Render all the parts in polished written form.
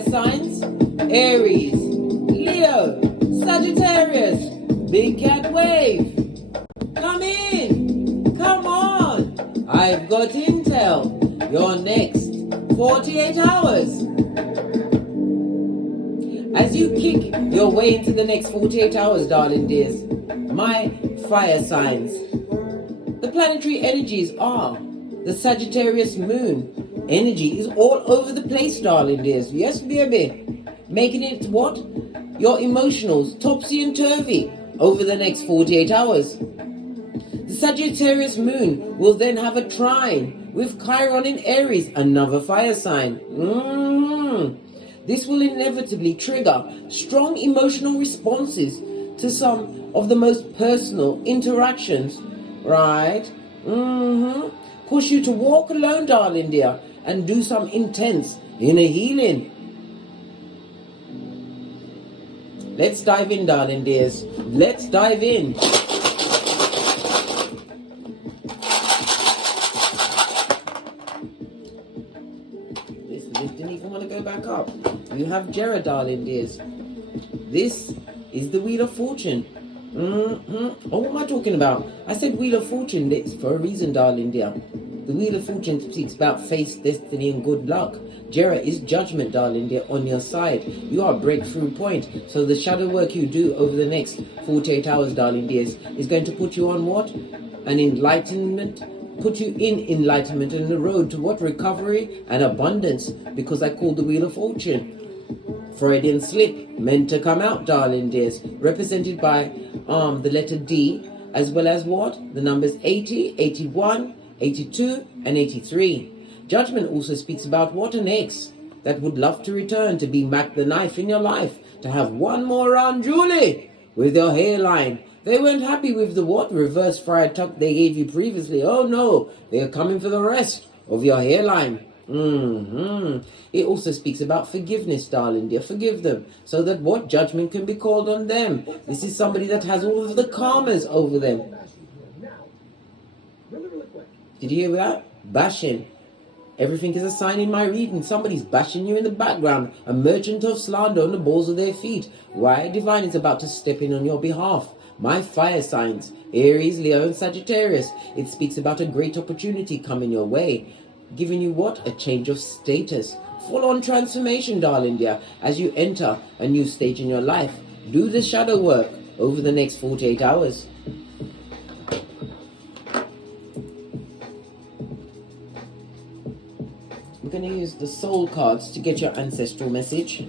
fire signs: Aries, Leo, Sagittarius. Big cat wave. Come in. Come on. I've got intel. Your next 48 hours. As you kick your way into the next 48 hours, darling dears, my fire signs, the planetary energies are the Sagittarius moon. Energy is all over the place, darling dears. Yes, baby. Making it what? Your emotionals topsy and turvy over the next 48 hours. The Sagittarius moon will then have a trine with Chiron in Aries, another fire sign. This will inevitably trigger strong emotional responses to some of the most personal interactions, right? Push you to walk alone, darling dear, and do some intense inner healing. Let's dive in, darling dears. Let's dive in. This didn't even want to go back up. You have Jera, darling dears. This is the Wheel of Fortune. Oh, what am I talking about? I said Wheel of Fortune. It's for a reason, darling dear. The Wheel of Fortune speaks about fate, destiny, and good luck. Jera is judgment, darling dear, on your side. You are a breakthrough point. So the shadow work you do over the next 48 hours, darling dears, is going to put you on what? An enlightenment. Put you in enlightenment and the road to what? Recovery and abundance. Because I call the Wheel of Fortune Freudian slip, meant to come out, darling dears, represented by the letter D, as well as what? The numbers 80, 81, 82, and 83. Judgment also speaks about what? An ex that would love to return, to be Mac the knife in your life, to have one more round, Julie, with your hairline. They weren't happy with the what? Reverse friar tuck they gave you previously. Oh no, they are coming for the rest of your hairline. It also speaks about forgiveness, darling dear. Forgive them so that what? Judgment can be called on them. This is somebody that has all of the karmas over them. Did you hear that? Bashing. Everything is a sign in my reading. Somebody's bashing you in the background. A merchant of slander on the balls of their feet. Why? Divine is about to step in on your behalf. My fire signs, Aries, Leo, and Sagittarius. It speaks about a great opportunity coming your way. Giving you what? A change of status. Full-on transformation, darling dear, as you enter a new stage in your life. Do the shadow work over the next 48 hours. I'm going to use the soul cards to get your ancestral message.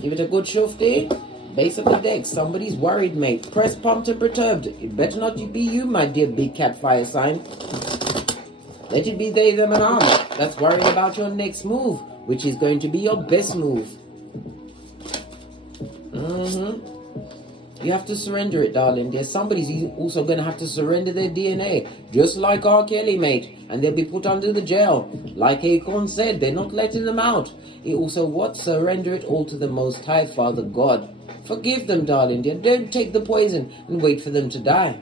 Give it a good shufti. Base of the deck. Somebody's worried, mate. Press, pumped, and perturbed. It better not be you, my dear big cat fire sign. Let it be they, them, and arm. That's worrying about your next move, which is going to be your best move. You have to surrender it, darling. There's somebody's also going to have to surrender their DNA, just like R. Kelly, mate, and they'll be put under the jail. Like Acorn said, they're not letting them out. It also what? Surrender it all to the Most High, Father God. Forgive them, darling dear. Don't take the poison and wait for them to die.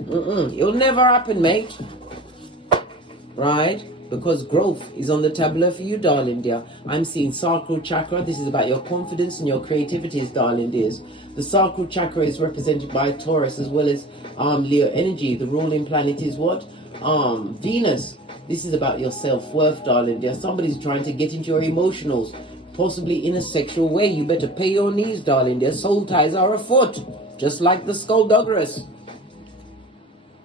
It'll never happen, mate. Right? Because growth is on the tableau for you, darling dear. I'm seeing sacral chakra. This is about your confidence and your creativities, darling dears. The sacral chakra is represented by Taurus as well as Leo energy. The ruling planet is what? Venus. This is about your self-worth, darling dear. Somebody's trying to get into your emotionals, possibly in a sexual way. You better pay your knees, darling dear. Soul ties are afoot, just like the skullduggerous.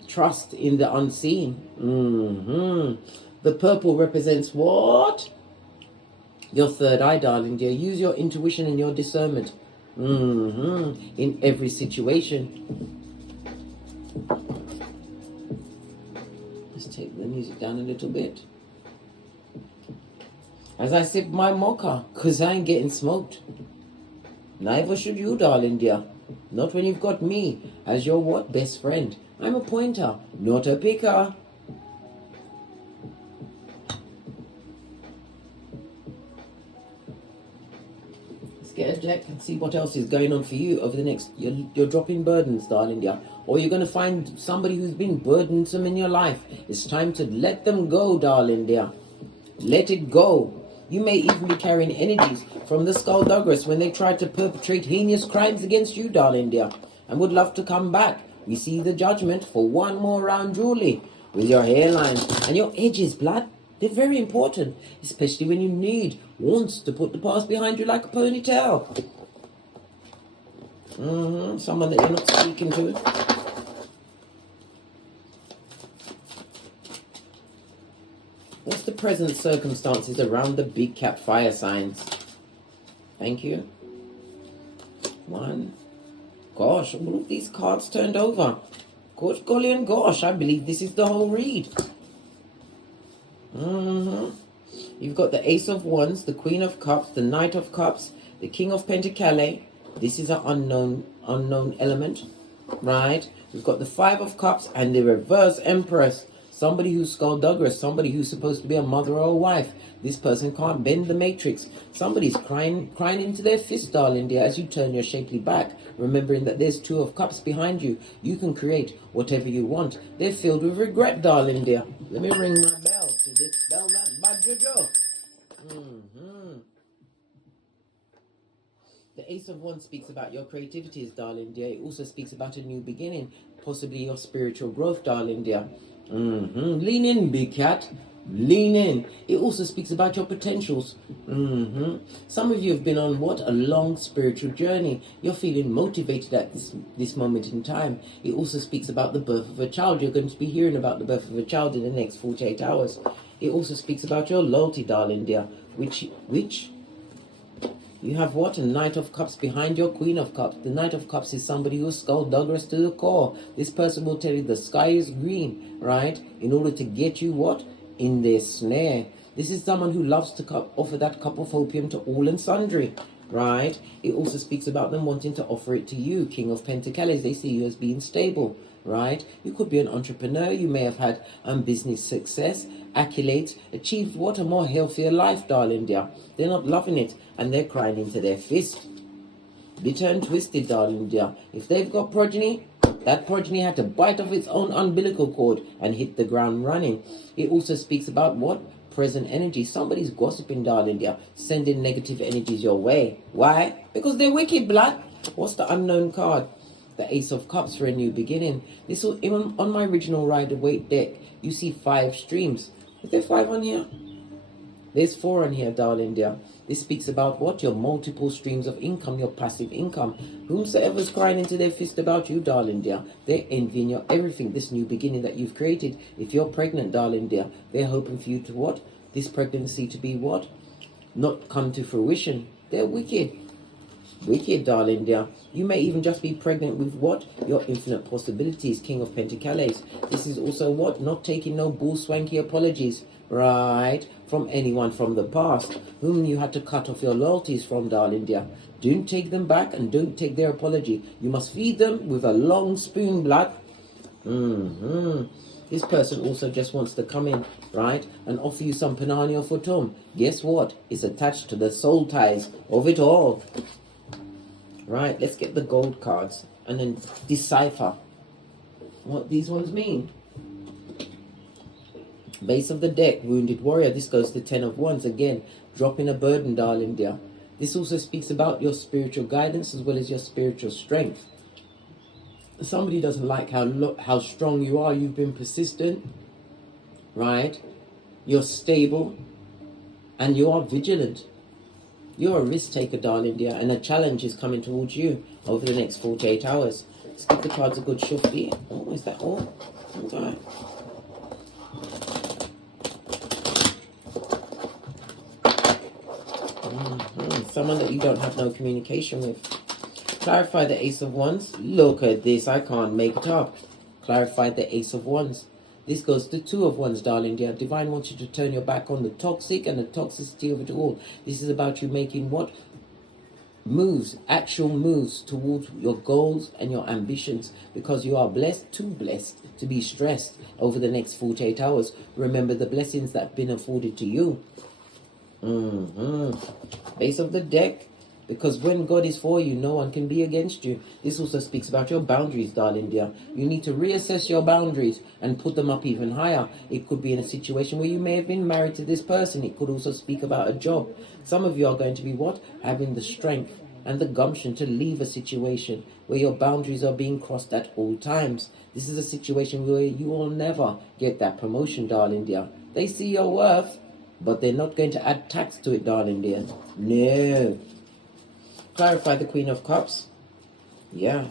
Trust in the unseen. The purple represents what? Your third eye, darling dear. Use your intuition and your discernment in every situation. Let's take the music down a little bit as I sip my mocha, because I ain't getting smoked. Neither should you, darling dear. Not when you've got me as your what? Best friend. I'm a pointer, not a picker. Let's get a reflect and see what else is going on for you over the next... You're dropping burdens, darling, yeah. Or you're going to find somebody who's been burdensome in your life. It's time to let them go, darling, dear. Let it go. You may even be carrying energies from the skullduggeress when they tried to perpetrate heinous crimes against you, darling, dear, and would love to come back. We see the judgment for one more round, Julie, with your hairline and your edges, blood. They're very important, especially when you need once to put the past behind you like a ponytail. Someone that you're not speaking to. What's the present circumstances around the big cat fire signs? Thank you. 1. Gosh, all of these cards turned over. Gosh, golly and gosh, I believe this is the whole read. You've got the Ace of Wands, the Queen of Cups, the Knight of Cups, the King of Pentacles. This is an unknown element, right? We've got the Five of Cups and the Reverse Empress. Somebody who's skullduggerous, somebody who's supposed to be a mother or a wife. This person can't bend the matrix. Somebody's crying into their fist, darling dear, as you turn your shapely back, remembering that there's Two of Cups behind you. You can create whatever you want. They're filled with regret, darling dear. Let me ring my bell to dispel that bajojo. The Ace of Wands speaks about your creativities, darling dear. It also speaks about a new beginning, possibly your spiritual growth, darling dear. Lean in, big cat. Lean in. It also speaks about your potentials. Some of you have been on a long spiritual journey. You're feeling motivated at this moment in time. It also speaks about the birth of a child. You're going to be hearing about the birth of a child in the next 48 hours. It also speaks about your loyalty, darling dear, which you have a Knight of Cups behind your Queen of Cups. The Knight of Cups is somebody who's skullduggerous to the core. This person will tell you the sky is green, right? In order to get you in their snare. This is someone who loves to offer that cup of opium to all and sundry, right? It also speaks about them wanting to offer it to you, King of Pentacles. They see you as being stable, right? You could be an entrepreneur. You may have had business success, accolades, achieved a more healthier life, darling dear. They're not loving it, and they're crying into their fist. Bitter and twisted, darling dear. If they've got progeny, that progeny had to bite off its own umbilical cord and hit the ground running. It also speaks about present energy. Somebody's gossiping, darling dear, sending negative energies your way. Why? Because they're wicked, blood. What's the unknown card? The Ace of Cups for a new beginning. This will, even on my original Rider-Waite deck, you see 5 streams. Is there 5 on here? There's 4 on here, darling dear. This speaks about your multiple streams of income, your passive income. Whomsoever's crying into their fist about you, darling dear, they're envying your everything, this new beginning that you've created. If you're pregnant, darling dear, they're hoping for you to this pregnancy to be not come to fruition. They're wicked. Wicked, darling dear. You may even just be pregnant with your infinite possibilities, King of Pentacles. This is also not taking no bull swanky apologies, right, from anyone from the past whom you had to cut off your loyalties from, darling dear. Don't take them back and don't take their apology. You must feed them with a long spoon, blood. This person also just wants to come in, right, and offer you some panani or futum. Guess what? It's attached to the soul ties of it all. Right, let's get the gold cards and then decipher what these ones mean. Base of the deck, Wounded Warrior. This goes to 10 of Wands. Again, dropping a burden, darling dear. This also speaks about your spiritual guidance as well as your spiritual strength. Somebody doesn't like how strong you are. You've been persistent, right? You're stable and you are vigilant. You're a risk taker, darling dear, and a challenge is coming towards you over the next 48 hours. Let's give the cards a good shufti. Oh, is that all? Okay. Someone that you don't have no communication with. Clarify the Ace of Wands. Look at this. I can't make it up. Clarify the Ace of Wands. This goes to 2 of Wands, darling dear. Divine wants you to turn your back on the toxic and the toxicity of it all. This is about you making moves, actual moves towards your goals and your ambitions, because you are blessed to be stressed over the next 48 hours. Remember the blessings that have been afforded to you. Base of the deck, Because when God is for you, no one can be against you. This also speaks about your boundaries, darling dear. You need to reassess your boundaries and put them up even higher. It could be in a situation where you may have been married to this person. It could also speak about a job. Some of you are going to be what? Having the strength and the gumption to leave a situation where your boundaries are being crossed at all times. This is a situation where you will never get that promotion, darling dear. They see your worth, but they're not going to add tax to it, darling dear. No. Clarify the Queen of Cups. Yeah.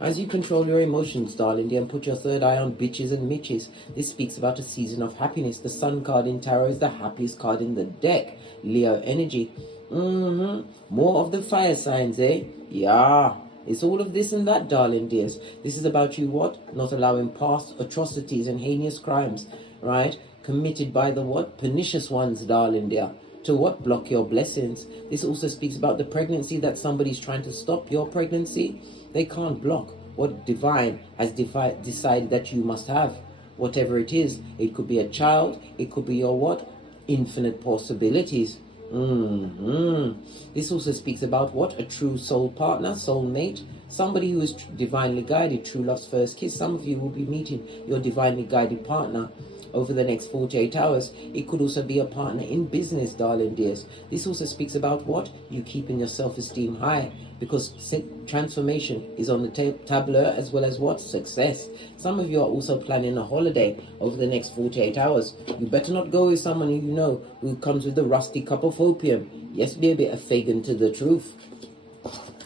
As you control your emotions, darling dear, and put your third eye on bitches and mitches, this speaks about a season of happiness. The Sun card in Tarot is the happiest card in the deck. Leo energy. More of the fire signs, eh? Yeah. It's all of this and that, darling dears. This is about you what? Not allowing past atrocities and heinous crimes, right? Committed by the what? Pernicious ones, darling dear. To what? Block your blessings. This also speaks about the pregnancy that somebody's trying to stop your pregnancy. They can't block what divine has decided that you must have. Whatever it is. It could be a child. It could be your what? Infinite possibilities. This also speaks about what? A true soul partner, soul mate. Somebody who is divinely guided. True love's first kiss. Some of you will be meeting your divinely guided partner over the next 48 hours. It could also be a partner in business, darling dears. This also speaks about what? You keeping your self-esteem high, because transformation is on the tableau, as well as what? Success. Some of you are also planning a holiday over the next 48 hours. You better not go with someone you know who comes with the rusty cup of opium. Yes, be a bit of Fagin to the truth.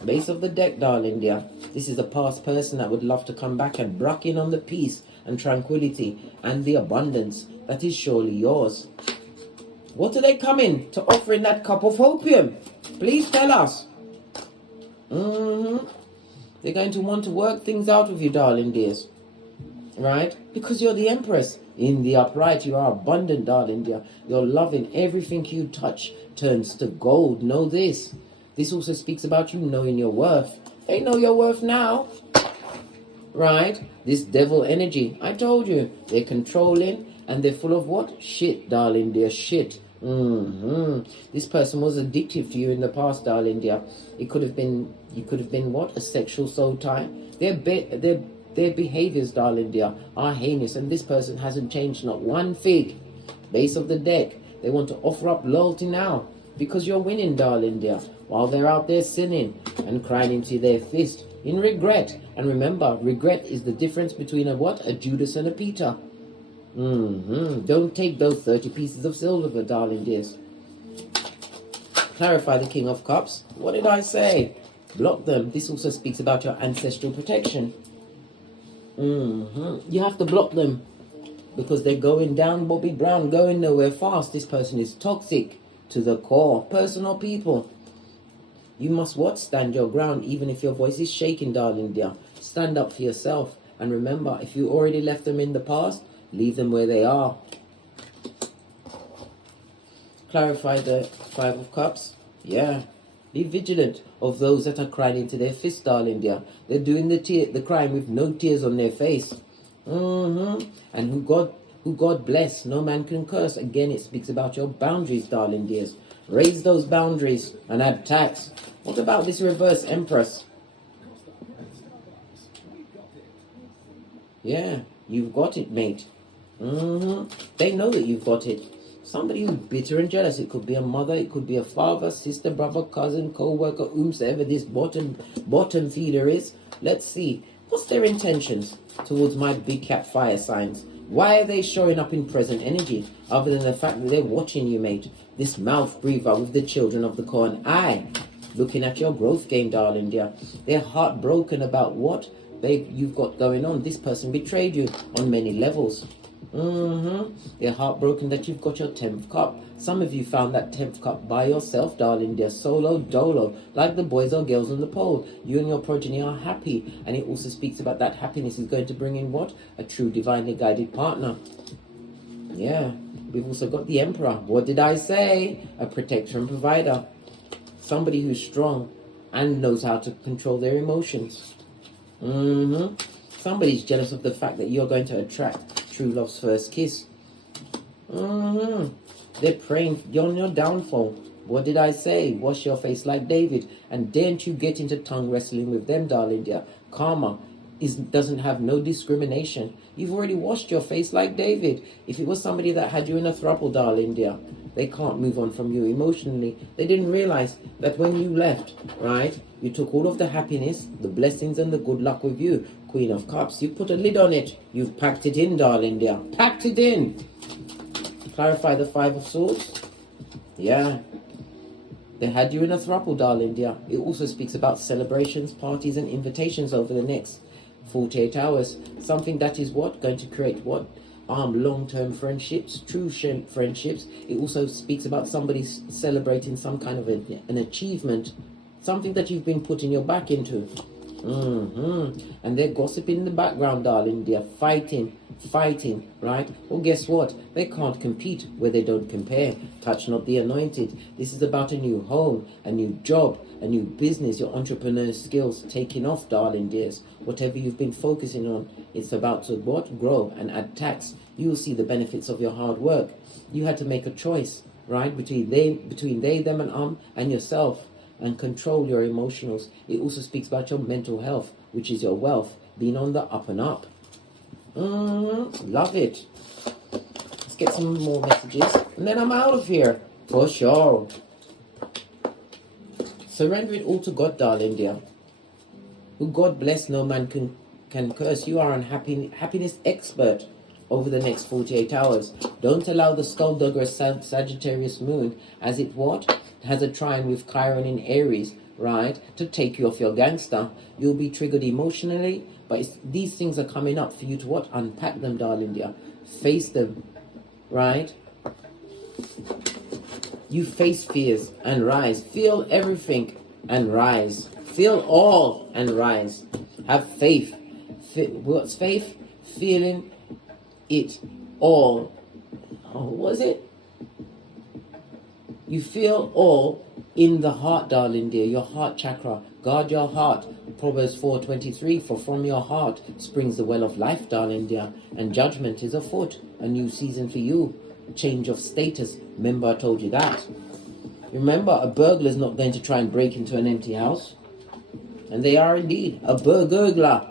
Base of the deck, darling dear. This is a past person that would love to come back and bruck in on the peace and tranquility and the abundance that is surely yours. What are they coming to offer in that cup of opium? Please tell us. They're going to want to work things out with you, darling dears. Right? Because you're the Empress. In the upright, you are abundant, darling dear. You're loving. Everything you touch turns to gold. Know this. This also speaks about you knowing your worth. They know your worth now. Right? This devil energy. I told you. They're controlling and they're full of what? Shit, darling dear. Shit. This person was addictive to you in the past, darling dear. It could have been, you could have been what? A sexual soul tie. Their behaviors, darling dear, are heinous, and this person hasn't changed not one fig. Base of the deck. They want to offer up loyalty now because you're winning, darling dear, while they're out there sinning and crying into their fist in regret. And remember, regret is the difference between a what? A Judas and a Peter. Don't take those 30 pieces of silver, darling dears. Clarify the King of Cups. What did I say? Block them. This also speaks about your ancestral protection. You have to block them because they're going down, Bobby Brown, going nowhere fast. This person is toxic to the core. Person or people. You must what? Stand your ground, even if your voice is shaking, darling dear. Stand up for yourself. And remember, if you already left them in the past, leave them where they are. Clarify the Five of Cups. Yeah. Be vigilant of those that are crying into their fist, darling dear. They're doing the crime with no tears on their face. And who God bless, no man can curse. Again, it speaks about your boundaries, darling dears. Raise those boundaries and add tax. What about this reverse Empress? Yeah, you've got it, mate. They know that you've got it. Somebody who's bitter and jealous. It could be a mother, it could be a father, sister, brother, cousin, co-worker, whomsoever this bottom feeder is. Let's see. What's their intentions towards my big cat fire signs? Why are they showing up in present energy, other than the fact that they're watching you, mate? This mouth breather with the children of the corn. Looking at your growth game, darling dear. They're heartbroken about what you've got going on. This person betrayed you on many levels. They're heartbroken that you've got your 10th cup. Some of you found that 10th cup by yourself, darling dear. Solo dolo, like the boys or girls on the pole. You and your progeny are happy, and it also speaks about that happiness is going to bring in what? A true divinely guided partner. Yeah, we've also got the Emperor. What did I say? A protector and provider. Somebody who's strong and knows how to control their emotions. Somebody's jealous of the fact that you're going to attract true love's first kiss. They're praying on your downfall. What did I say? Wash your face like David. And daren't you get into tongue wrestling with them, darling dear. Karma doesn't have no discrimination. You've already washed your face like David. If it was somebody that had you in a throuple, darling dear, they can't move on from you emotionally. They didn't realize that when you left, right, you took all of the happiness, the blessings, and the good luck with you. Queen of Cups, you put a lid on it. You've packed it in, darling dear. Packed it in. Clarify the Five of Swords. Yeah. They had you in a throuple, darling dear. It also speaks about celebrations, parties, and invitations over the next 48 hours. Something that is what? Going to create what? Long-term friendships, true friendships. It also speaks about somebody celebrating some kind of an achievement. Something that you've been putting your back into. And they're gossiping in the background, darling. They're fighting, right? Well, guess what? They can't compete where they don't compare. Touch not the anointed. This is about a new home, a new job, a new business, your entrepreneur skills taking off, darling dears. Whatever you've been focusing on, it's about to what? Grow and add tax. You will see the benefits of your hard work. You had to make a choice, right? Between they, them, and yourself. And control your emotionals. It also speaks about your mental health, which is your wealth, being on the up and up. Love it. Let's get some more messages, and then I'm out of here for sure. Surrender it all to God, darling dear. Who God bless, no man can curse. You are an happiness expert over the next 48 hours. Don't allow the skulldugger Sagittarius moon, as it what? Has a trine with Chiron in Aries, right, to take you off your gangster. You'll be triggered emotionally, but these things are coming up for you to what? Unpack them, darling dear. Face them, right? You face fears and rise. Feel everything and rise. Feel all and rise. Have faith. What's faith? Feeling it all. Oh, what was it? You feel all in the heart, darling dear, your heart chakra. Guard your heart. Proverbs 4:23, for from your heart springs the well of life, darling dear, and judgment is afoot. A new season for you. Change of status. Remember I told you that. Remember, a burglar's not going to try and break into an empty house. And they are indeed a burglar.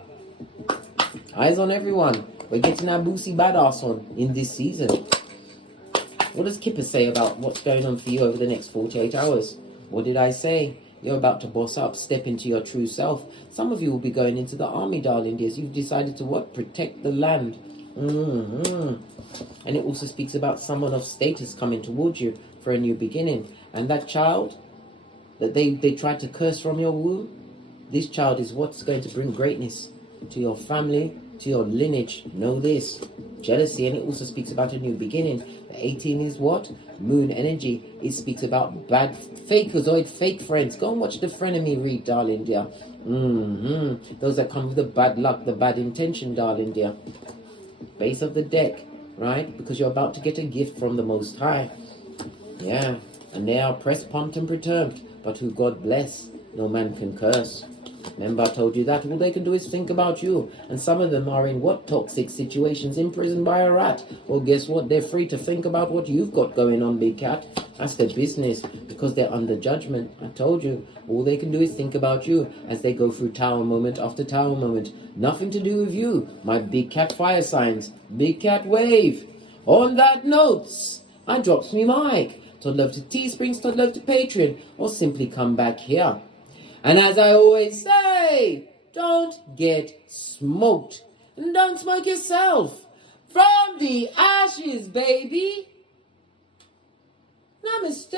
Eyes on everyone. We're getting our Boosie Badass on in this season. What does Kipper say about what's going on for you over the next 48 hours? What did I say? You're about to boss up, step into your true self. Some of you will be going into the army, darling dears. You've decided to what? Protect the land. And it also speaks about someone of status coming towards you for a new beginning. And that child that they tried to curse from your womb, this child is what's going to bring greatness to your family, to your lineage. Know this. Jealousy. And it also speaks about a new beginning. The 18 is what? Moon energy. It speaks about bad fakeroid, fake friends. Go and watch the Frenemy read, darling dear. Those that come with the bad luck, the bad intention, darling dear. Base of the deck, right? Because you're about to get a gift from the Most High. Yeah. And they are pressed, pumped, and perturbed. But who God bless, no man can curse. Remember I told you that all they can do is think about you. And some of them are in what? Toxic situations, imprisoned by a rat. Well, guess what? They're free to think about what you've got going on, big cat. That's their business, because they're under judgment. I told you, all they can do is think about you as they go through tower moment after tower moment. Nothing to do with you, my big cat fire signs. Big cat wave. On that note, I drops me mic. Todd love to Teesprings, Todd love to Patreon, or simply come back here. And as I always say, don't get smoked. And don't smoke yourself. From the ashes, baby. Namaste.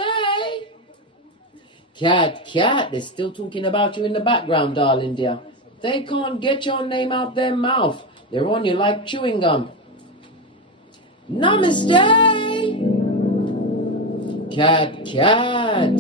Cat, they're still talking about you in the background, darling dear. They can't get your name out their mouth. They're on you like chewing gum. Namaste. Cat. Cat.